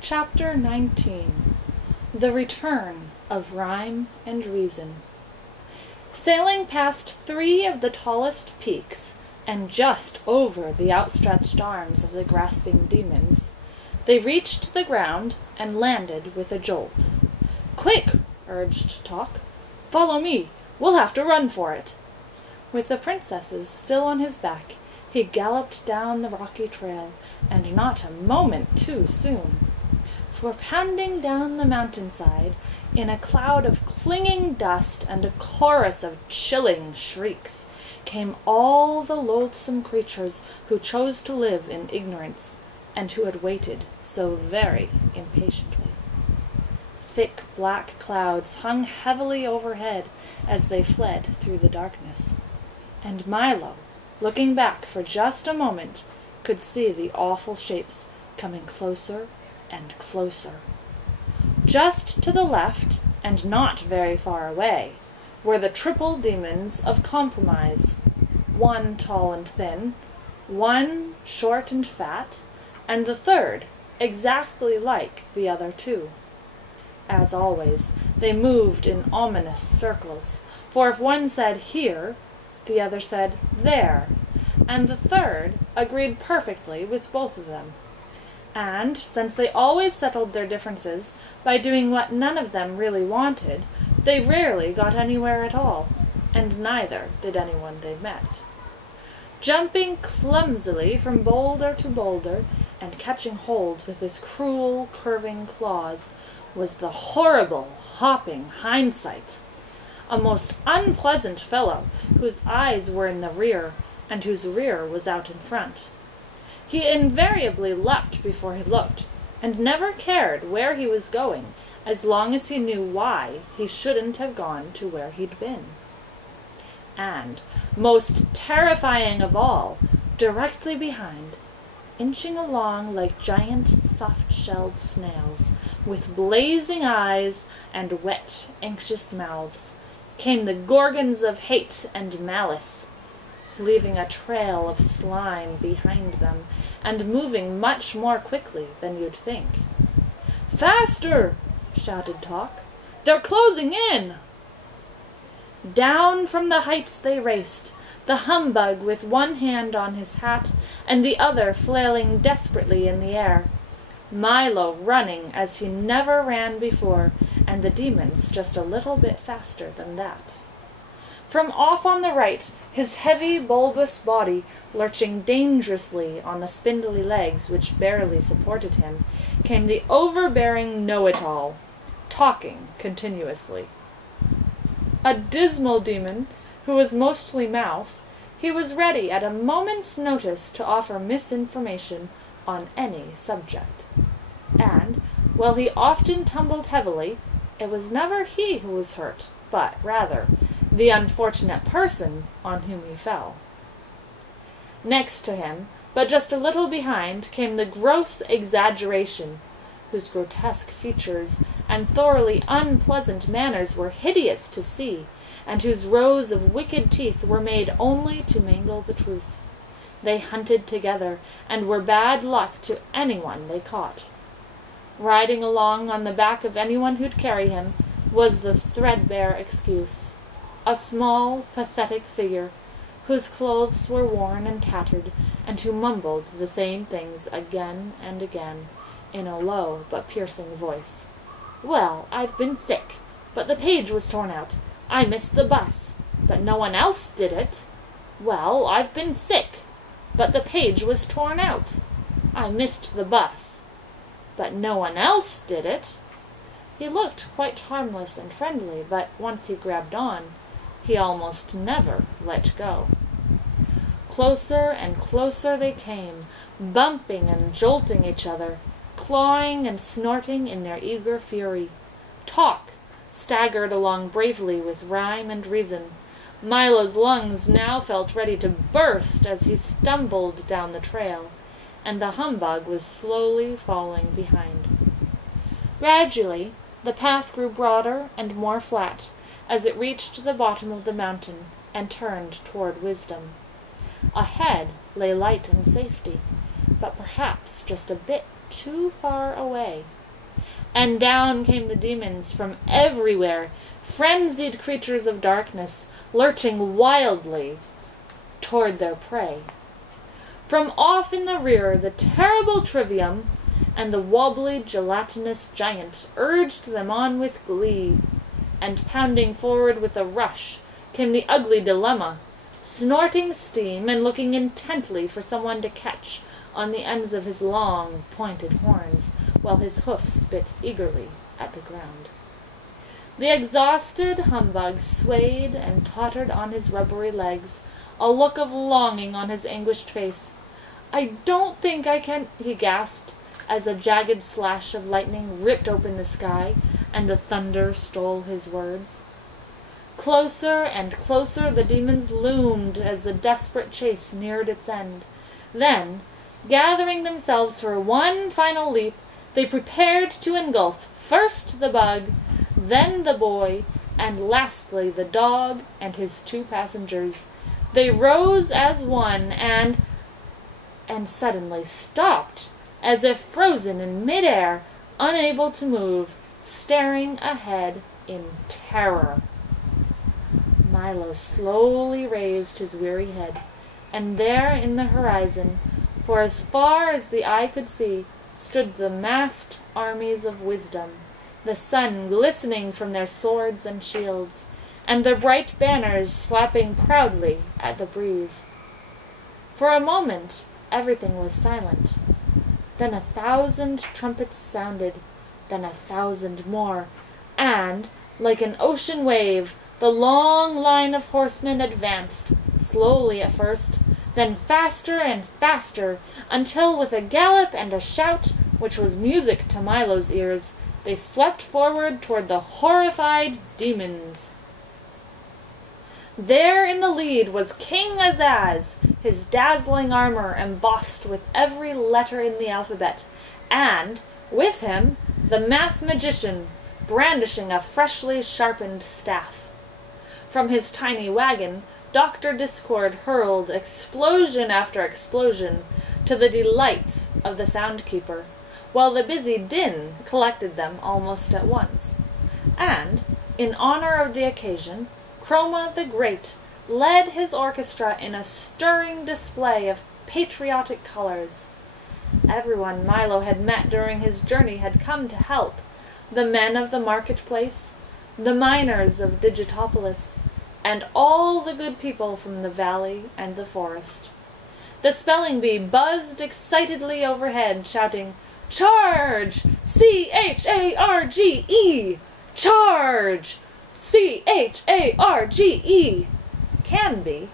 Chapter 19 The Return of Rhyme and Reason. Sailing past 3 of the tallest peaks, and just over the outstretched arms of the grasping demons, they reached the ground and landed with a jolt. "Quick!" urged Tok. "Follow me. We'll have to run for it." With the princesses still on his back, he galloped down the rocky trail, and not a moment too soon. For pounding down the mountainside, in a cloud of clinging dust and a chorus of chilling shrieks, came all the loathsome creatures who chose to live in ignorance, and who had waited so very impatiently. Thick black clouds hung heavily overhead as they fled through the darkness, and Milo, looking back for just a moment, could see the awful shapes coming closer and closer. Just to the left, and not very far away, were the triple demons of compromise, one tall and thin, one short and fat, and the third exactly like the other 2. As always, they moved in ominous circles, for if one said here, the other said there, and the third agreed perfectly with both of them. And, since they always settled their differences by doing what none of them really wanted, they rarely got anywhere at all, and neither did anyone they met. Jumping clumsily from boulder to boulder, and catching hold with his cruel, curving claws, was the horrible, hopping Hindsight, a most unpleasant fellow, whose eyes were in the rear, and whose rear was out in front. He invariably leapt before he looked, and never cared where he was going, as long as he knew why he shouldn't have gone to where he'd been. And, most terrifying of all, directly behind, inching along like giant soft-shelled snails, with blazing eyes and wet, anxious mouths, came the Gorgons of hate and malice, leaving a trail of slime behind them, and moving much more quickly than you'd think. "Faster!" shouted Tok. "They're closing in!" Down from the heights they raced, the humbug with one hand on his hat and the other flailing desperately in the air, Milo running as he never ran before, and the demons just a little bit faster than that. From off on the right, his heavy, bulbous body lurching dangerously on the spindly legs which barely supported him, came the overbearing know-it-all, talking continuously. A dismal demon, who was mostly mouth, he was ready at a moment's notice to offer misinformation on any subject. And, while he often tumbled heavily, it was never he who was hurt, but, rather, the unfortunate person on whom he fell. Next to him, but just a little behind, came the gross exaggeration, whose grotesque features and thoroughly unpleasant manners were hideous to see, and whose rows of wicked teeth were made only to mangle the truth. They hunted together, and were bad luck to anyone they caught. Riding along on the back of anyone who'd carry him was the threadbare excuse, a small, pathetic figure, whose clothes were worn and tattered, and who mumbled the same things again and again, in a low but piercing voice. "Well, I've been sick, but the page was torn out. I missed the bus, but no one else did it. Well, I've been sick, but the page was torn out. I missed the bus, but no one else did it." He looked quite harmless and friendly, but once he grabbed on, he almost never let go. Closer and closer they came, bumping and jolting each other, clawing and snorting in their eager fury. Tok staggered along bravely with Rhyme and Reason. Milo's lungs now felt ready to burst as he stumbled down the trail, and the humbug was slowly falling behind. Gradually, the path grew broader and more flat as it reached the bottom of the mountain and turned toward wisdom. Ahead lay light and safety, but perhaps just a bit too far away. And down came the demons from everywhere, frenzied creatures of darkness, lurching wildly toward their prey. From off in the rear, the terrible Trivium and the wobbly gelatinous giant urged them on with glee, and pounding forward with a rush came the ugly Dilemma, snorting steam and looking intently for someone to catch on the ends of his long, pointed horns, while his hoofs bit eagerly at the ground. The exhausted humbug swayed and tottered on his rubbery legs, a look of longing on his anguished face. "I don't think I can," he gasped, as a jagged slash of lightning ripped open the sky, and the thunder stole his words. Closer and closer the demons loomed as the desperate chase neared its end. Then, gathering themselves for one final leap, they prepared to engulf first the bug, then the boy, and lastly the dog and his 2 passengers. They rose as one and suddenly stopped, as if frozen in mid-air, unable to move, staring ahead in terror. Milo slowly raised his weary head, and there in the horizon, for as far as the eye could see, stood the massed armies of wisdom, the sun glistening from their swords and shields, and their bright banners slapping proudly at the breeze. For a moment everything was silent. Then 1,000 trumpets sounded, then 1,000 more, and, like an ocean wave, the long line of horsemen advanced, slowly at first, then faster and faster, until with a gallop and a shout, which was music to Milo's ears, they swept forward toward the horrified demons. There in the lead was King Azaz, his dazzling armor embossed with every letter in the alphabet, and, with him, the math magician, brandishing a freshly sharpened staff. From his tiny wagon, Dr. Discord hurled explosion after explosion, to the delight of the soundkeeper, while the busy din collected them almost at once. And, in honor of the occasion, Chroma the Great led his orchestra in a stirring display of patriotic colors. Everyone Milo had met during his journey had come to help, the men of the marketplace, the miners of Digitopolis, and all the good people from the valley and the forest. The spelling bee buzzed excitedly overhead, shouting, "Charge! C-H-A-R-G-E! Charge! C-H-A-R-G-E!" Canby,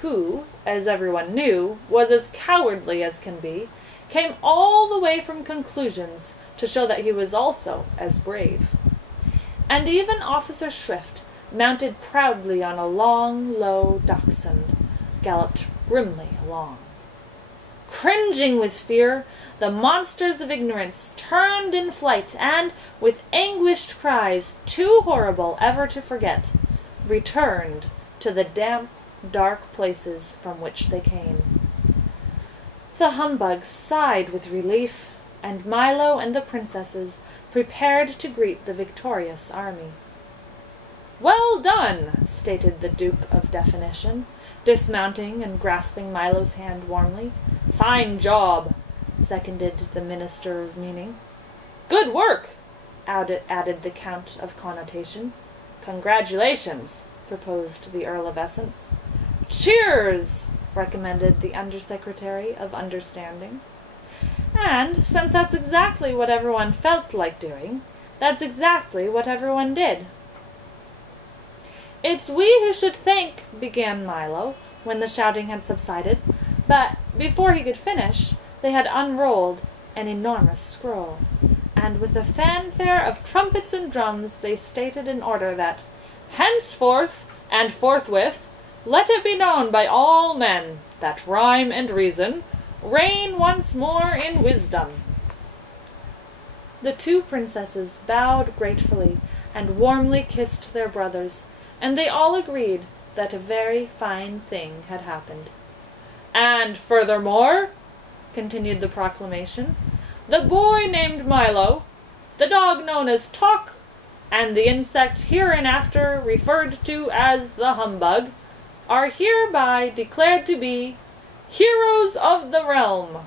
who, as everyone knew, was as cowardly as can be, came all the way from Conclusions to show that he was also as brave. And even Officer Shrift, mounted proudly on a long, low dachshund, galloped grimly along. Cringing with fear, the monsters of ignorance turned in flight and, with anguished cries too horrible ever to forget, returned to the damp, dark places from which they came. The humbugs sighed with relief, and Milo and the princesses prepared to greet the victorious army. "Well done," stated the Duke of Definition, dismounting and grasping Milo's hand warmly. "Fine job," seconded the Minister of Meaning. "Good work," added the Count of Connotation. "Congratulations," proposed the Earl of Essence. "Cheers," recommended the Undersecretary of Understanding. And, since that's exactly what everyone felt like doing, that's exactly what everyone did. "It's we who should thank," began Milo, when the shouting had subsided, but before he could finish, they had unrolled an enormous scroll, and with a fanfare of trumpets and drums they stated in order that, "Henceforth and forthwith, let it be known by all men that rhyme and reason reign once more in wisdom." The 2 princesses bowed gratefully and warmly kissed their brothers, and they all agreed that a very fine thing had happened. "And furthermore," continued the proclamation, the boy named Milo, the dog known as Talk, and the insect hereinafter referred to as the Humbug, are hereby declared to be heroes of the realm.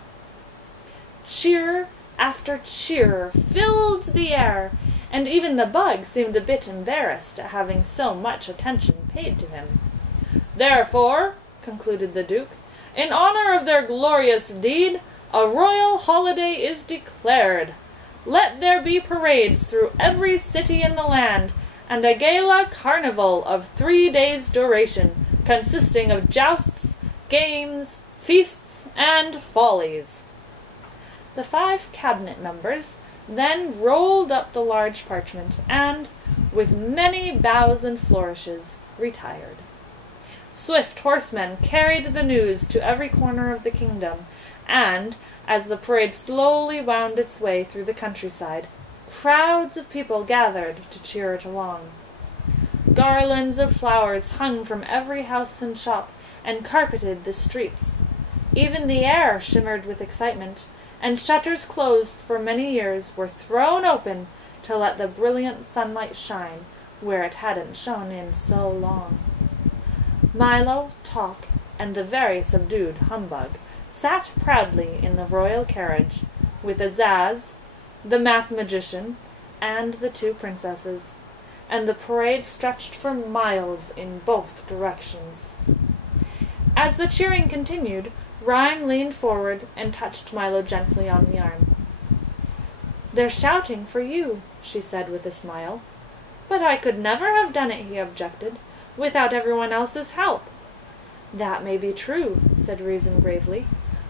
Cheer after cheer filled the air, and even the bug seemed a bit embarrassed at having so much attention paid to him. Therefore, concluded the Duke, in honor of their glorious deed, a royal holiday is declared. Let there be parades through every city in the land, and a gala carnival of 3 days' duration, consisting of jousts, games, feasts, and follies. The 5 cabinet members then rolled up the large parchment, and, with many bows and flourishes, retired. Swift horsemen carried the news to every corner of the kingdom, and, as the parade slowly wound its way through the countryside, crowds of people gathered to cheer it along. Garlands of flowers hung from every house and shop, and carpeted the streets. Even the air shimmered with excitement, and shutters closed for many years were thrown open to let the brilliant sunlight shine where it hadn't shone in so long. Milo, Talk, and the very subdued Humbug sat proudly in the royal carriage, with Azaz, the math-magician, and the 2 princesses, and the parade stretched for miles in both directions. As the cheering continued, Rhyme leaned forward and touched Milo gently on the arm. "They're shouting for you," she said with a smile. "But I could never have done it," he objected, "without everyone else's help." "That may be true," said Reason gravely,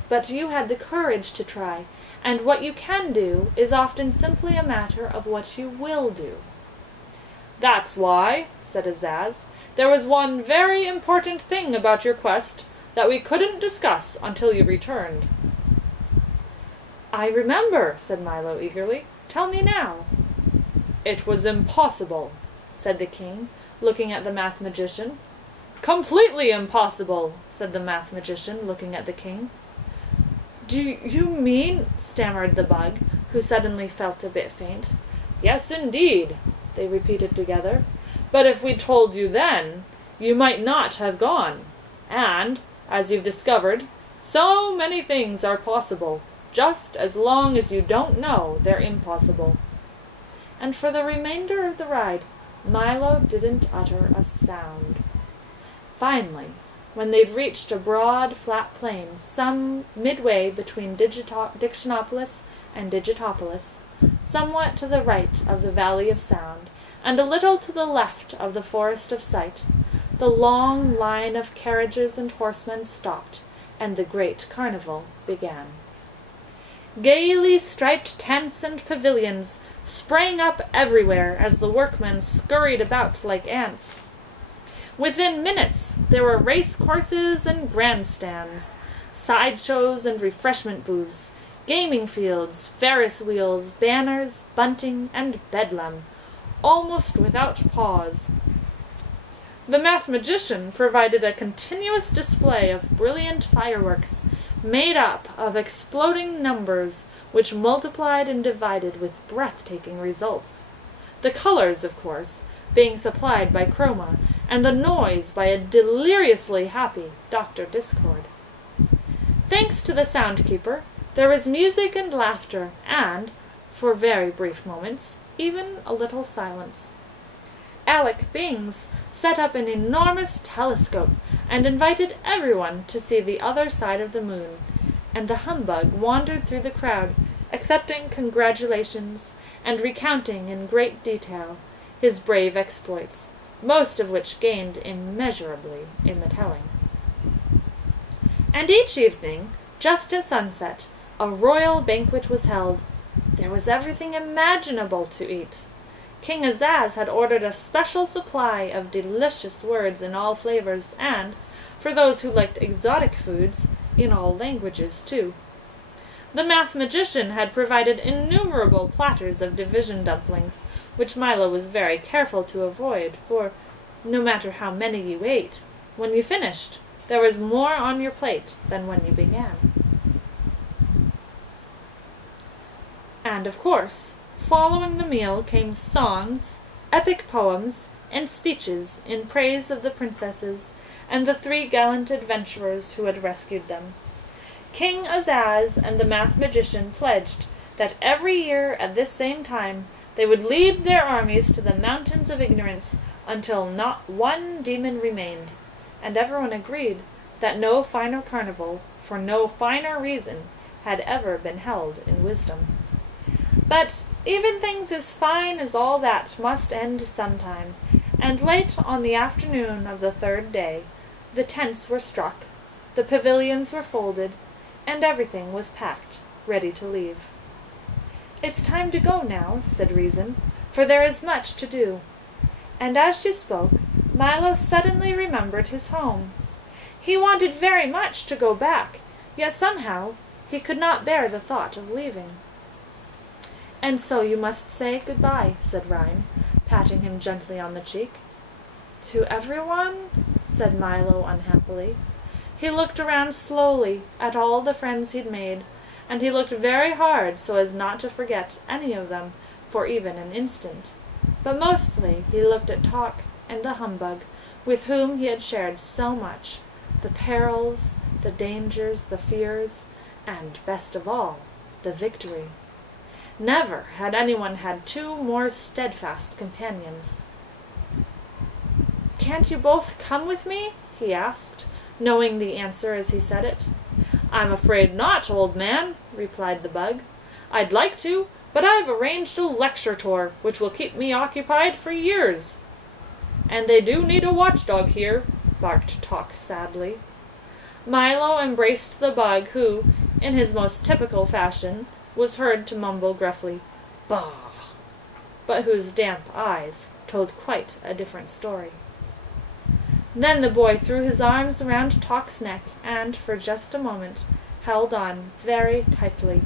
"but you had the courage to try, and what you can do is often simply a matter of what you will do." "That's why," said Azaz, "there was one very important thing about your quest that we couldn't discuss until you returned." "I remember," said Milo eagerly. "Tell me now." "It was impossible," said the king, looking at the math-magician. "Completely impossible," said the math-magician, looking at the king. "Do you mean—" stammered the bug, who suddenly felt a bit faint. "Yes, indeed," they repeated together. "But if we'd told you then, you might not have gone. And, as you've discovered, so many things are possible, just as long as you don't know they're impossible." And for the remainder of the ride, Milo didn't utter a sound. Finally, when they'd reached a broad, flat plain, some midway between Dictionopolis and Digitopolis, somewhat to the right of the Valley of Sound, and a little to the left of the Forest of Sight, the long line of carriages and horsemen stopped, and the great carnival began. Gaily striped tents and pavilions sprang up everywhere as the workmen scurried about like ants. Within minutes there were race-courses and grandstands, side-shows and refreshment booths, gaming fields, Ferris wheels, banners, bunting, and bedlam, almost without pause. The math-magician provided a continuous display of brilliant fireworks, made up of exploding numbers which multiplied and divided with breathtaking results. The colors, of course, being supplied by Chroma, and the noise by a deliriously happy Dr. Discord. Thanks to the soundkeeper, there was music and laughter, and, for very brief moments, even a little silence. Alec Bings set up an enormous telescope and invited everyone to see the other side of the moon, and the Humbug wandered through the crowd, accepting congratulations and recounting in great detail his brave exploits, most of which gained immeasurably in the telling. And each evening, just at sunset, a royal banquet was held. There was everything imaginable to eat. King Azaz had ordered a special supply of delicious words in all flavors, and, for those who liked exotic foods, in all languages too. The math-magician had provided innumerable platters of division dumplings, which Milo was very careful to avoid, for, no matter how many you ate, when you finished, there was more on your plate than when you began. And, of course, following the meal came songs, epic poems, and speeches in praise of the princesses and the 3 gallant adventurers who had rescued them. King Azaz and the math-magician pledged that every year at this same time they would lead their armies to the mountains of ignorance until not one demon remained, and everyone agreed that no finer carnival, for no finer reason, had ever been held in wisdom. But even things as fine as all that must end sometime, and late on the afternoon of the 3rd day, the tents were struck, the pavilions were folded, and everything was packed, ready to leave. "It's time to go now," said Reason, "for there is much to do." And as she spoke, Milo suddenly remembered his home. He wanted very much to go back, yet somehow he could not bear the thought of leaving. "And so you must say good-bye," said Rhyme, patting him gently on the cheek. "To everyone?" said Milo unhappily. He looked around slowly at all the friends he'd made, and he looked very hard so as not to forget any of them for even an instant. But mostly he looked at Tok and the humbug, with whom he had shared so much, the perils, the dangers, the fears, and, best of all, the victory. Never had anyone had 2 more steadfast companions. "Can't you both come with me?" he asked, knowing the answer as he said it. "I'm afraid not, old man," replied the bug. "I'd like to, but I've arranged a lecture tour, which will keep me occupied for years." "And they do need a watchdog here," barked Tok sadly. Milo embraced the bug, who, in his most typical fashion, was heard to mumble gruffly, "Bah!" but whose damp eyes told quite a different story. Then the boy threw his arms around Tok's neck and, for just a moment, held on very tightly.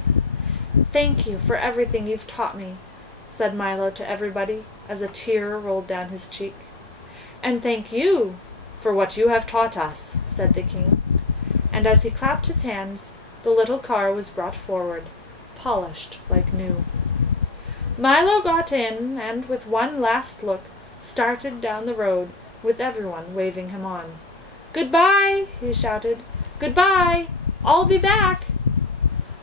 "Thank you for everything you've taught me," said Milo to everybody, as a tear rolled down his cheek. "And thank you for what you have taught us," said the king. And as he clapped his hands, the little car was brought forward, polished like new. Milo got in, and with one last look, started down the road, with everyone waving him on. "Goodbye!" he shouted. "Goodbye! I'll be back!"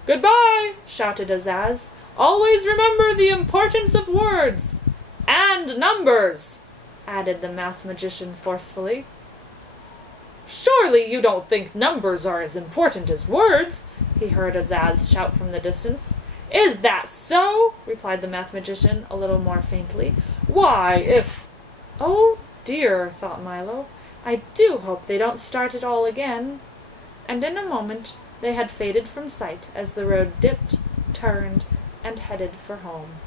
"Goodbye!" shouted Azaz. "Always remember the importance of words! And numbers!" added the math-magician forcefully. "Surely you don't think numbers are as important as words?" he heard Azaz shout from the distance. "Is that so?" replied the math-magician a little more faintly. "Why, if—" "Oh, dear," thought Milo, "I do hope they don't start it all again." And in a moment they had faded from sight as the road dipped, turned, and headed for home.